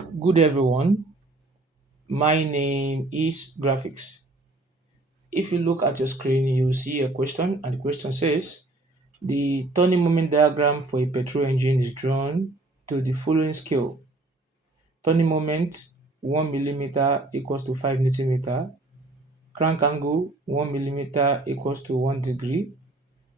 Good everyone, my name is Graphics. If you look at your screen, you see a question, and the question says the turning moment diagram for a petrol engine is drawn to the following scale. Turning moment 1 millimeter equals to 5 Newton meter, crank angle 1 millimeter equals to 1 degree.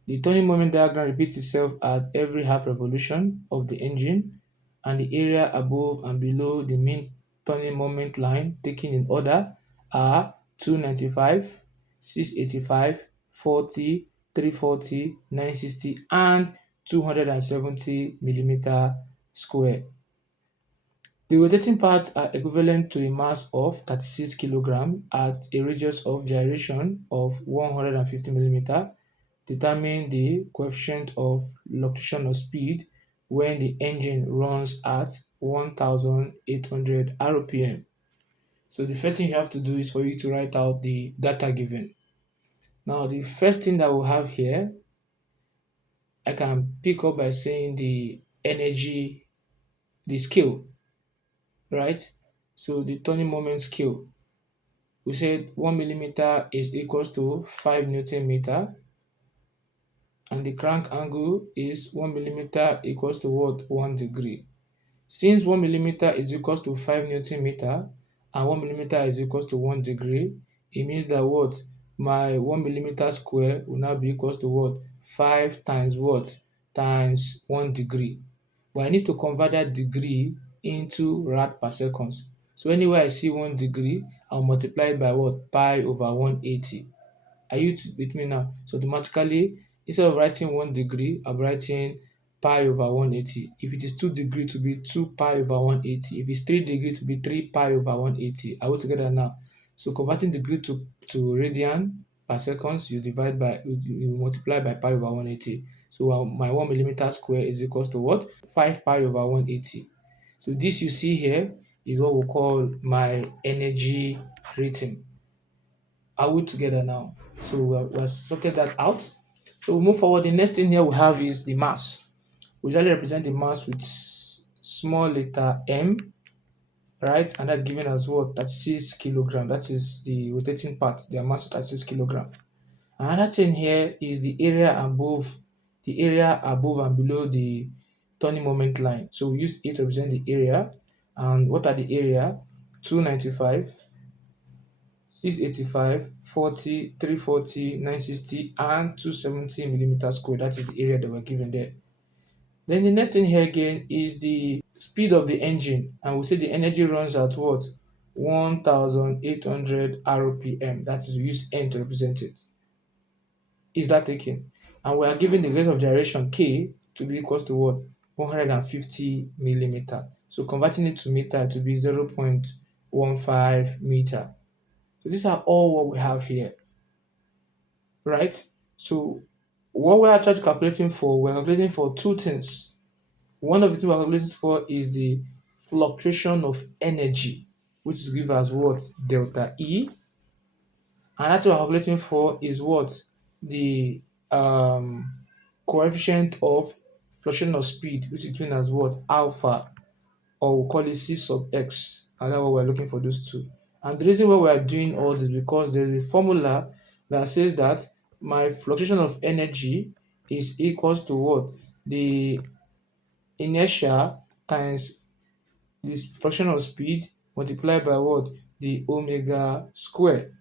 The turning moment diagram repeats itself at every half revolution of the engine, and the area above and below the mean turning moment line taken in order are 295, 685, 40, 340, 960, and 270 millimeter square. The rotating parts are equivalent to a mass of 36 kg at a radius of gyration of 150 millimeter. Determine the coefficient of fluctuation of speed when the engine runs at 1800 RPM. So the first thing you have to do is for you to write out the data given. Now the first thing that we'll have here, I can pick up by saying the energy, the scale, right? So the turning moment scale, we said 1 millimeter is equals to 5 Newton meter, and the crank angle is 1 millimeter equals to what? 1 degree. Since 1 millimeter is equals to 5 Newton meter and 1 millimeter is equals to 1 degree, it means that what? My 1 millimeter square will now be equals to what? 5 times what? Times 1 degree. But I need to convert that degree into rad per seconds. So anywhere I see 1 degree, I'll multiply it by what? Pi over 180. Are you with me now? So automatically, instead of writing 1 degree, I'm writing pi over 180. If it is 2 degree to be 2 pi over 180. If it's 3 degree to be 3 pi over 180. Are we together now? So converting degree to radian per seconds, you divide by, you multiply by pi over 180. So my 1 millimeter square is equals to what? 5 pi over 180. So this you see here is what we call my energy rating. Are we together now? So we've sorted that out. So we move forward. The next thing here we have is the mass. We usually represent the mass with small letter m, right? And that's given as what? 36 kilogram. That is the rotating part. Their mass is 36 kilogram. Another thing here is the area above and below the turning moment line. So we use it to represent the area. And what are the area? 295, 685, 40, 340, 960, and 270 millimeter square. That is the area that we're given there. Then the next thing here again is the speed of the engine. And we say the energy runs at what? 1800 RPM. That is, we use N to represent it. Is that taken? And we are given the rate of gyration K to be equals to what? 150 millimeter. So converting it to meter to be 0.15 meter. So these are all what we have here, right? So what we're actually calculating for, we're calculating for two things. One of the things we're calculating for is the fluctuation of energy, which is given as what? Delta E. And that's what we're calculating for is what? The coefficient of fluctuation of speed, which is given as what? Alpha, or we'll call it C sub X. And that's what we're looking for, those two. And the reason why we are doing all this because there's a formula that says that my fluctuation of energy is equals to what? The inertia times this fraction of speed multiplied by what? The omega square.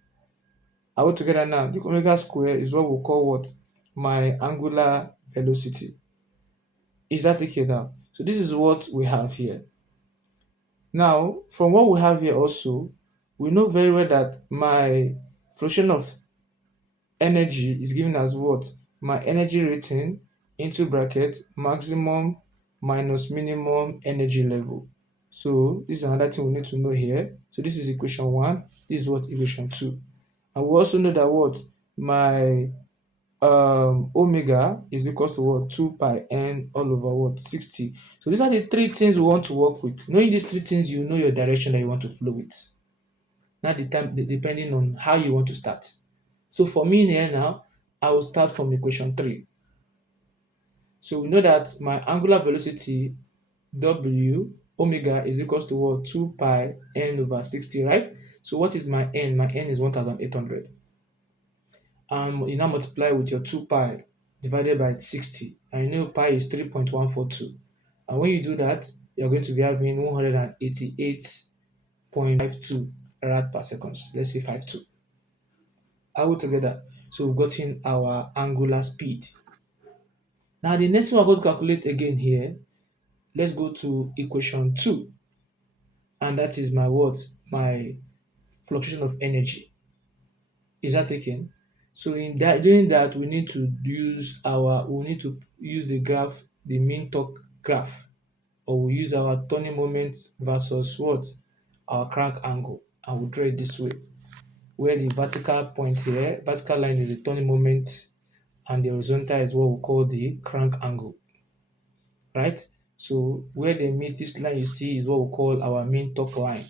Are we together now? The omega square is what we call what? My angular velocity. Is that okay now? So this is what we have here. Now, from what we have here also, we know very well that my fraction of energy is given as what? My energy rating into bracket maximum minus minimum energy level. So this is another thing we need to know here. So this is equation 1. This is what equation 2. And we also know that what? My omega is equals to what? 2 pi n all over what? 60. So these are the three things we want to work with. Knowing these three things, you know your direction that you want to flow with. Now depending on how you want to start. So for me here now, I will start from equation 3. So we know that my angular velocity W omega is equals to what? 2 pi n over 60, right? So what is my n? My n is 1800. And you now multiply with your 2 pi divided by 60. And you know pi is 3.142. And when you do that, you're going to be having 188.52 rad per second. Let's say 52. All together. So we've gotten our angular speed. Now the next thing we're going to calculate again here, let's go to equation 2. And that is my what? My fluctuation of energy. Is that taken? So in that doing that, we need to use the graph, the mean torque graph, or we use our turning moment versus what? Our crank angle, and we'll draw it this way. Where the vertical point here, vertical line is the turning moment, and the horizontal is what we call the crank angle, right? So where they meet, this line you see is what we call our mean torque line.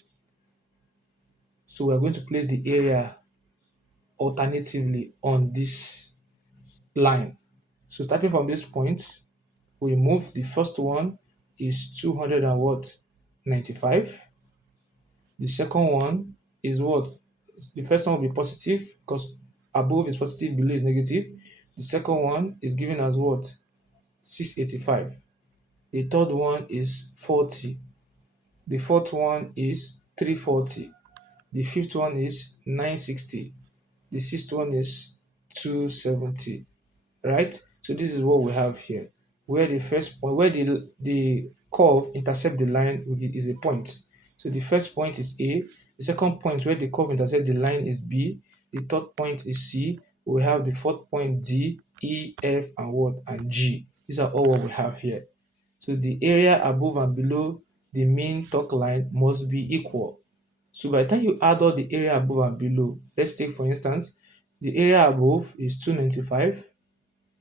So we're going to place the area alternatively on this line. So starting from this point, we move. The first one is 200 and what? 95. The second one is what? The first one will be positive because above is positive, below is negative. The second one is given as what? 685. The third one is 40. The fourth one is 340. The fifth one is 960. The sixth one is 270. Right? So this is what we have here. Where the first point, where the curve intercept the line is a point. So the first point is A. The second point where the curve intercept the line is B. The third point is C. We have the fourth point D, E, F, and what? And G. These are all what we have here. So the area above and below the mean torque line must be equal. So by the time you add all the area above and below, let's take for instance, the area above is 295,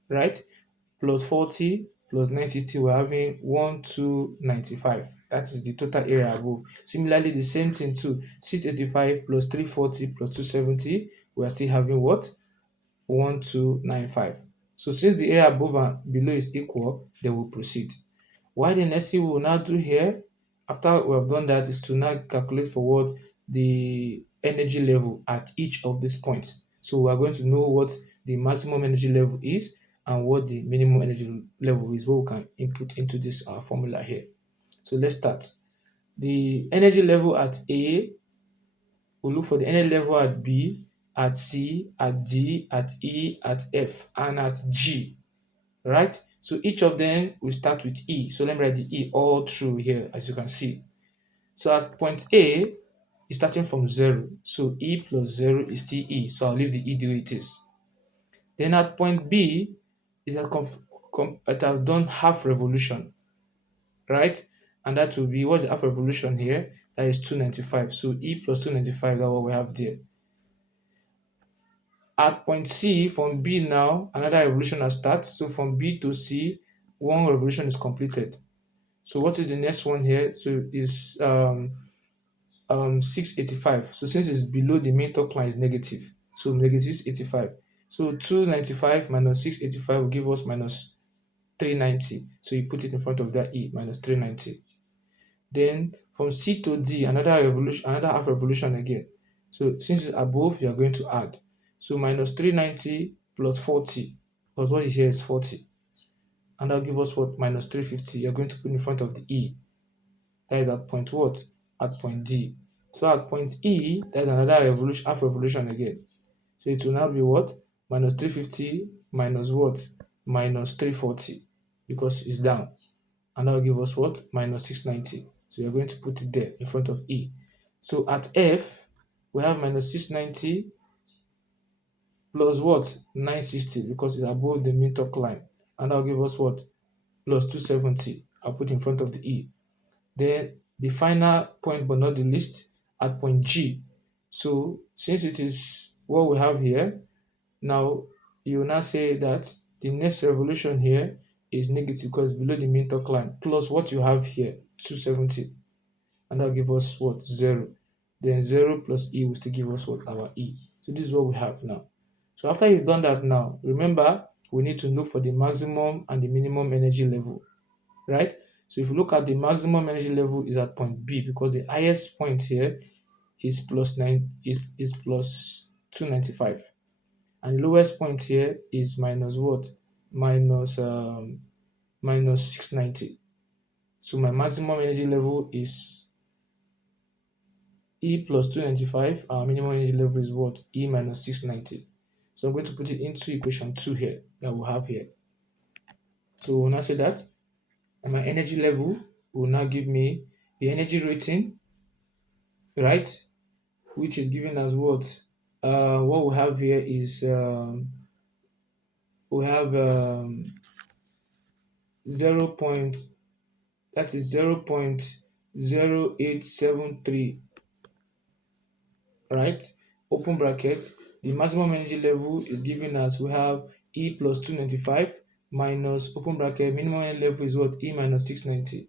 right? Plus 40 plus 960, we're having 1295. That is the total area above. Similarly, the same thing too. 685 plus 340 plus 270, we are still having what? 1295. So since the area above and below is equal, then we'll proceed. What the next thing we will now do here, after we have done that, is to now calculate for what? The energy level at each of these points. So we are going to know what the maximum energy level is and what the minimum energy level is, what we can input into this formula here. So let's start. The energy level at A, we'll look for the energy level at B, at C, at D, at E, at F, and at G, right? So each of them will start with E. So let me write the E all through here, as you can see. So at point A is starting from 0. So E plus 0 is still E. So I'll leave the E the way it is. Then at point B, it has done half revolution, right? And that will be, what's the half revolution here? That is 295. So E plus 295, that's what we have there. At point C, from B now, another revolution has started. So from B to C, one revolution is completed. So what is the next one here? So is 685. So since it's below the main torque line is negative, so negative 685. So 295 minus 685 will give us minus 390. So you put it in front of that E, minus 390. Then from C to D, another revolution, another half revolution again. So since it's above, you are going to add. So minus 390 plus 40, because what is here is 40. And that'll give us what? Minus 350. You're going to put in front of the E. That is at point what? At point D. So at point E, there's another revolution, half revolution again. So it will now be what? Minus 350 minus what? Minus 340, because it's down. And that will give us what? Minus 690. So you're going to put it there in front of E. So at F, we have minus 690 plus what? 960, because it's above the mean torque line. And that will give us what? Plus 270. I'll put in front of the E. Then the final point, but not the least, at point G. So since it is what we have here, now you will now say that the next revolution here is negative because below the mean torque line, plus what you have here, 270. And that'll give us what? 0. Then 0 plus E will still give us what? Our E. So this is what we have now. So after you've done that now, remember, we need to look for the maximum and the minimum energy level, right? So if you look at the maximum energy level is at point B because the highest point here is plus 295, and the lowest point here is minus what? Minus minus 690. So my maximum energy level is E plus 295. Our minimum energy level is what? E minus 690. So I'm going to put it into equation 2 here that we have here. So when I say that, my energy level will now give me the energy rating, right? Which is given as what? What we have here is we have 0 point, that is 0.0873, right? Open bracket. The maximum energy level is given as we have E plus 295 minus open bracket minimum energy level is what? E minus 690.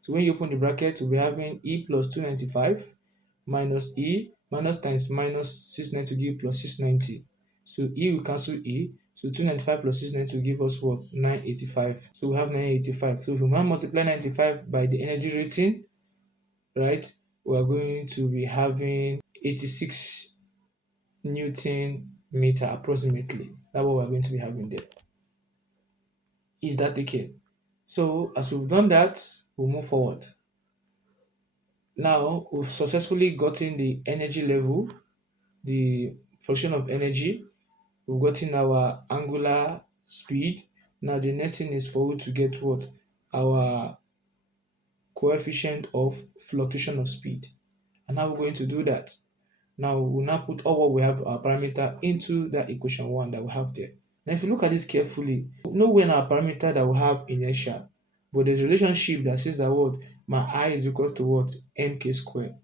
So when you open the bracket, we'll be having E plus 295 minus E minus times minus 690 will give plus 690. So E will cancel E. So 295 plus 690 will give us what? 985. So we have 985. So if we want to multiply 95 by the energy rating, right, we are going to be having 86 Newton meter approximately. That's what we're going to be having there. Is that okay? So as we've done that, we'll move forward. Now we've successfully gotten the energy level, the function of energy. We've gotten our angular speed. Now the next thing is for you to get what? Our coefficient of fluctuation of speed. And how we're going to do that? Now we'll now put all what we have our parameter into that equation 1 that we have there. Now if you look at this carefully, nowhere in our parameter that we have inertia, but there's a relationship that says that what? My I is equals to what? Mk squared.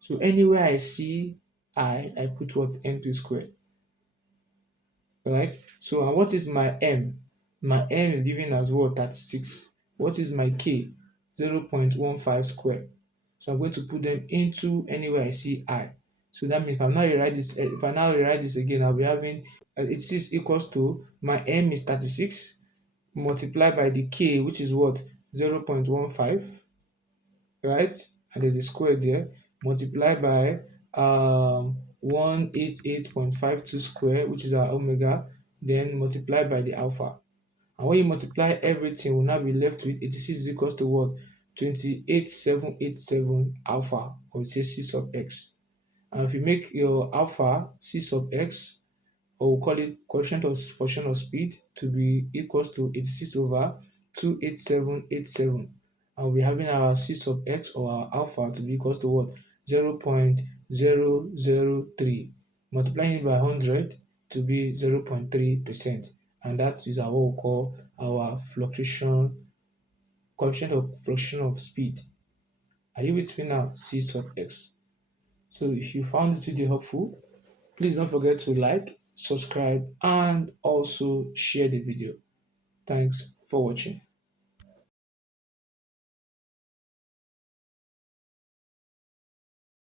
So anywhere I see I put what? Mk squared. Right? So and what is my M? My M is given as what? 36. What is my K? 0.15 square. So I'm going to put them into anywhere I see I. So that means if I now rewrite this again, I'll be having it is equals to my M is 36 multiplied by the K, which is what? 0.15, right? And there's a square there, multiplied by 188.52 square, which is our omega, then multiplied by the alpha. And when you multiply everything, we'll now be left with 86 is equals to what? 28787 alpha, or it says C sub x. And if you make your alpha C sub x, or we'll call it coefficient of function of speed, to be equals to 86 over 28787. And we'll be having our C sub x or our alpha to be equals to what? 0.003. Multiplying it by 100 to be 0.3%. And that is what we call our coefficient of fluctuation of speed. Are you with me now? C sub x. So if you found this video helpful, please don't forget to like, subscribe, and also share the video. Thanks for watching.